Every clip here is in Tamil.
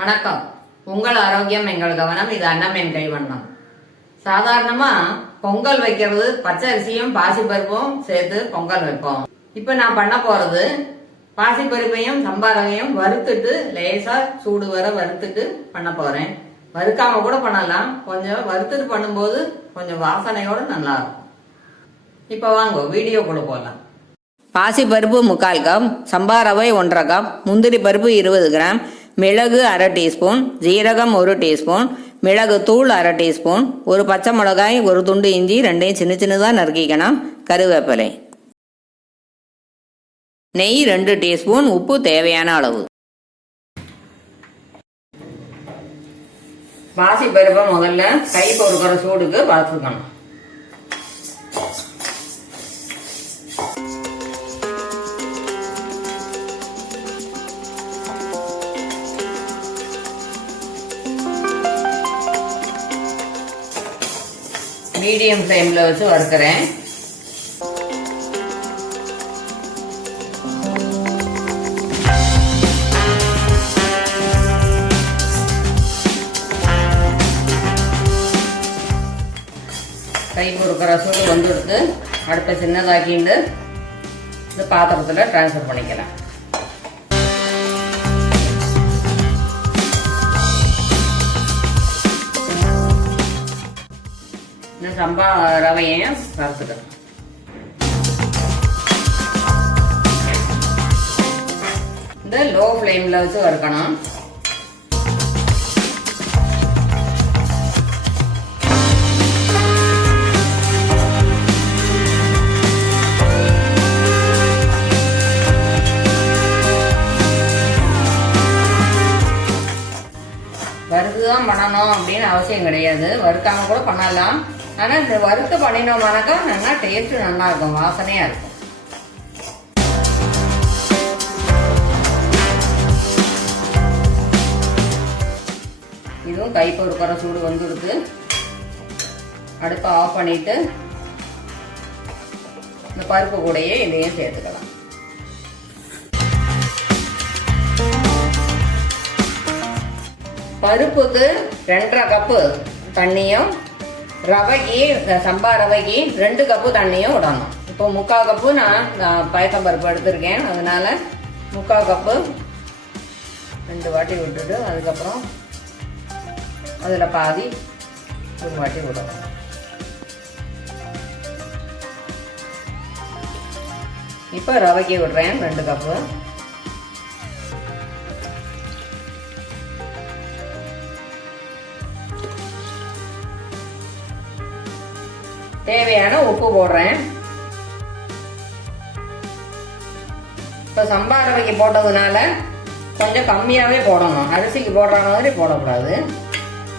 வணக்கம். உங்கள் ஆரோக்கியம் எங்கள் கவனம். இது அன்னம் என் கைவண்ணம். சாதாரணமா பொங்கல் வைக்கிறது பச்சை அரிசியும் பாசிப்பருப்பும் சேர்த்து பொங்கல் வைப்போம். இப்ப நான் பண்ண போறது பாசிப்பருப்பையும் சம்பா ரவையும் வறுத்துட்டு லேசா சூடு வர வறுத்துட்டு பண்ண போறேன். வறுக்காம கூட பண்ணலாம். கொஞ்சம் வறுத்துட்டு பண்ணும்போது கொஞ்சம் வாசனையோட நல்லா இருக்கும். இப்ப வாங்க வீடியோக்குள்ள போகலாம். பாசிப்பருப்பு 3/4 கப், சம்பா ரவை 1/2 கப், முந்திரி பருப்பு 20 கிராம், மிளகு 1/2 டீஸ்பூன், ஜீரகம் 1 டீஸ்பூன், மிளகு தூள் 1/2 டீஸ்பூன், ஒரு பச்சை மிளகாய், ஒரு துண்டு இஞ்சி, ரெண்டையும் சின்ன சின்னதாக நறுக்கிக்கணும், கருவேப்பிலை, நெய் 2 டீஸ்பூன், உப்பு தேவையான அளவு. பாசி பருப்பை முதல்ல கை பொறுக்கிற சூடுக்கு பார்த்துக்கணும். மீடியம் ஃப்ளேமில் வச்சு வறுக்கிறேன். கை பொறுக்கிற சூடு வந்துடுத்து அடுப்பை சின்னதாக்கிண்டு இந்த பாத்திரத்தில் ட்ரான்ஸ்ஃபர் பண்ணிக்கலாம். இந்த சம்பா ரவையையும் வறுத்துக்கணும். இந்த லோ ஃப்ளேமில் வச்சு வறுக்கணும். வறுத்துதான் பண்ணணும் அப்படின்னு அவசியம் கிடையாது. வறுக்காம கூட பண்ணலாம். ஆனால் இந்த வறுத்து பண்ணினோம்னாக்கா நல்லா டேஸ்ட் நல்லா இருக்கும், வாசனையா இருக்கும். இதுவும் கை பொறுக்கிற சூடு வந்துடுது. அடுப்பை ஆஃப் பண்ணிட்டு இந்த பருப்பு கூடையே இதையும் சேர்த்துக்கலாம். பருப்புக்கு 2.5 கப்பு தண்ணியும், ரவைக்கு சம்பா ரவைக்கு 2 கப்பு தண்ணியும் விடணும். இப்போ 3/4 கப்பு நான் பயத்தம் பருப்பு எடுத்திருக்கேன். அதனால 3/4 கப்பு 2 வாட்டி விட்டுட்டு அதுக்கப்புறம் அதில் பாதி 1 வாட்டி விடணும். இப்போ ரவைக்கு விடுறேன் 2 கப்பு. தேவையான உப்பு போடுறேன். இப்போ சம்பா ரவைக்கு போட்டதுனால கொஞ்சம் கம்மியாகவே போடணும். அரிசிக்கு போடுற மாதிரி போடக்கூடாது.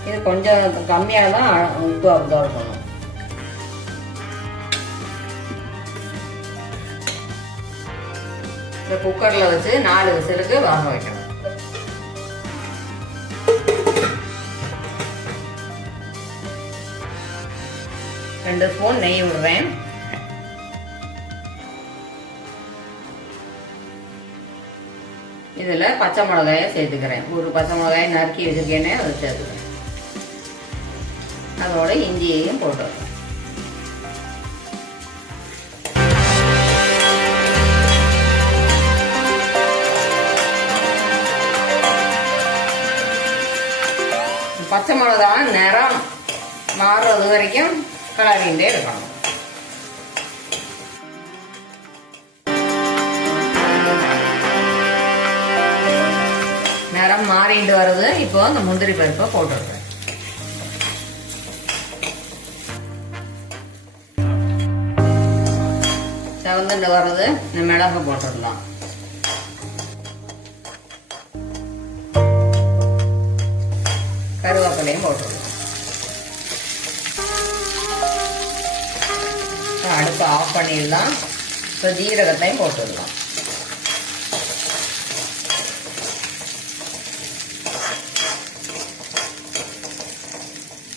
இது கொஞ்சம் கம்மியாக தான் உப்பு அப்சர்வ் பண்ணணும். இந்த குக்கரில் வச்சு 4 விசிலுக்கு வேக வைக்கணும். ரெண்டு ஸ்பூன் நெய் விடுறேன். இதில் பச்சை மிளகாயை சேர்த்துக்கிறேன். ஒரு பச்சை மிளகாயை நறுக்கி வச்சிருக்கேனே அதை சேர்த்துக்கிறேன். அதோட இஞ்சியையும் போட்டுறேன். பச்சை மிளகா நிறம் மாறுறது வரைக்கும் கலரிண்டே இருக்கணும். நிறம் மாறிட்டு வருது. இப்போ இந்த முந்திரி பருப்பை போட்டுடுறேன். செவந்துட்டு வருது. இந்த மிளகு போட்டுடலாம். கருவேப்பிலையும் போட்டுடலாம். அடுப்பு ஆஃப் பண்ணிடலாம். இப்போ ஜீரகத்தையும் போட்டுடலாம்.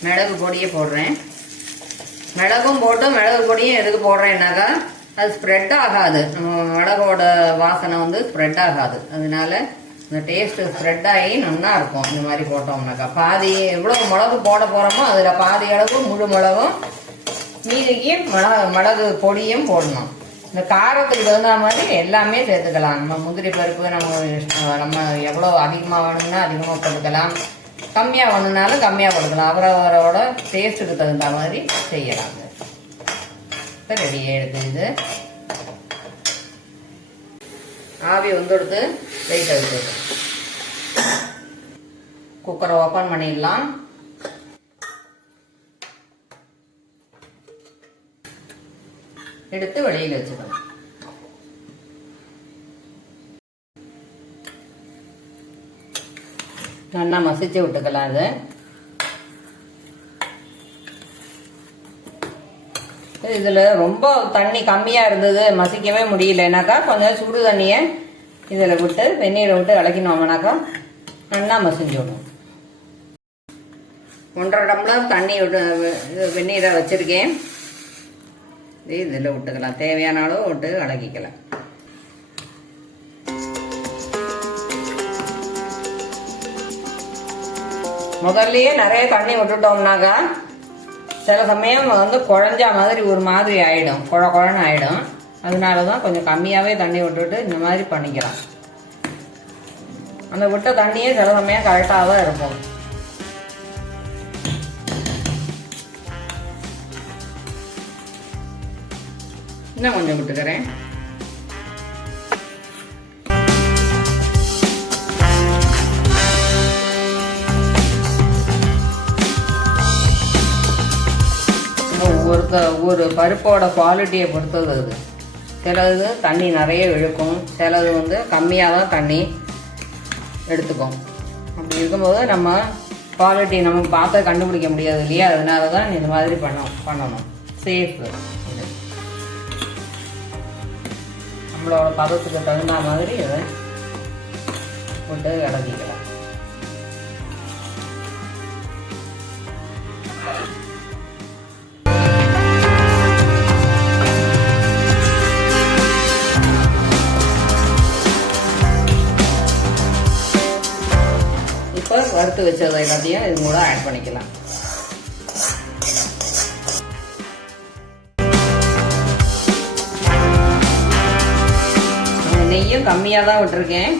மிளகு பொடியை போடுறேன். மிளகும் போட்டு மிளகு பொடியும் எதுக்கு போடுறேன்னாக்கா அது ஸ்ப்ரெட் ஆகாது. நம்ம மிளகோட வாசனை வந்து ஸ்ப்ரெட் ஆகாது. அதனால இந்த டேஸ்ட்டு ஸ்ப்ரெட் ஆகி நல்லா இருக்கும். இந்த மாதிரி போட்டோம்னாக்கா பாதி எவ்வளோ மிளகு போட போகிறோமோ அதில் பாதி அளவு முழு மிளகும் மீதிக்கு மிளகு பொடியும் போடணும். இந்த காரத்துக்கு தகுந்த மாதிரி எல்லாமே சேர்த்துக்கலாம். நம்ம முந்திரி பருப்பு நம்ம எவ்வளோ அதிகமாக வேணும்னா அதிகமாக போட்டுக்கலாம், கம்மியாக வேணும்னாலும் கம்மியாக போட்டுக்கலாம். அவரவரோட டேஸ்ட்டுக்கு தகுந்த மாதிரி செய்யலாம். இப்போ ரெடியாக எடுத்துது ஆவி வந்துடுத்து வெயிட் எடுத்து குக்கரை ஓப்பன் பண்ணிடலாம். எடுத்து வெளியில் வச்சுக்கணும். நல்லா மசிச்சு விட்டுக்கலாம். அது இதில் ரொம்ப தண்ணி கம்மியாக இருந்தது, மசிக்கவே முடியலனாக்கா கொஞ்சம் சுடு தண்ணியை இதில் விட்டு வெந்நீரை விட்டு இலக்கினோம்னாக்கா நல்லா மசிஞ்சு விடும். 1.5 டம்ளர் தண்ணி விட்டு வெந்நீரை வச்சுருக்கேன். இதில் விட்டுக்கலாம், தேவையான அளவு விட்டு இலக்கிக்கலாம். முதல்லயே நிறைய தண்ணி விட்டுட்டோம்னாக்கா சில சமயம் வந்து குழஞ்சா மாதிரி ஒரு மாதிரி ஆகிடும், குழன்னு ஆகிடும். அதனால தான் கொஞ்சம் கம்மியாகவே தண்ணி விட்டுட்டு இந்த மாதிரி பண்ணிக்கலாம். அந்த விட்ட தண்ணியே சில சமயம் கரெக்டாக தான் இருக்கும். இன்னும் கொஞ்சம் விட்டுக்கிறேன். ஒவ்வொரு பருப்போட குவாலிட்டியை பொறுத்தது அது. சிலது தண்ணி நிறைய இழுக்கும், சிலது வந்து கம்மியாக தான் தண்ணி எடுத்துக்கும். அப்படி இருக்கும்போது நம்ம குவாலிட்டி நம்ம பார்த்து கண்டுபிடிக்க முடியாது இல்லையா? அதனால தான் இந்த மாதிரி பண்ணணும். சேஃப். நம்மளோட பதத்துக்கு தகுந்த மாதிரி இதை போட்டு இறக்கிக்கலாம். இப்போ வறுத்து வச்சதை எல்லாத்தையும் இது கூட ஆட் பண்ணிக்கலாம். நெய்யும் கம்மியாக தான் விட்டுருக்கேன்.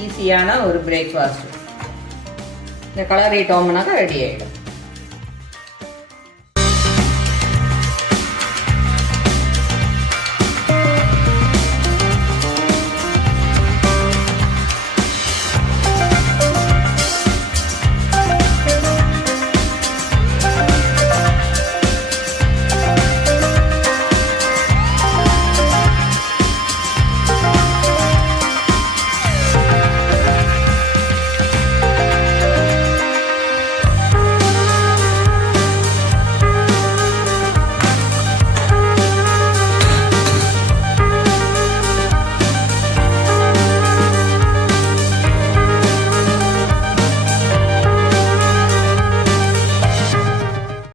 ஈஸியான ஒரு பிரேக்ஃபாஸ்ட். இந்த கலரிட்டோம்னாக்கா ரெடி ஆகிடும்.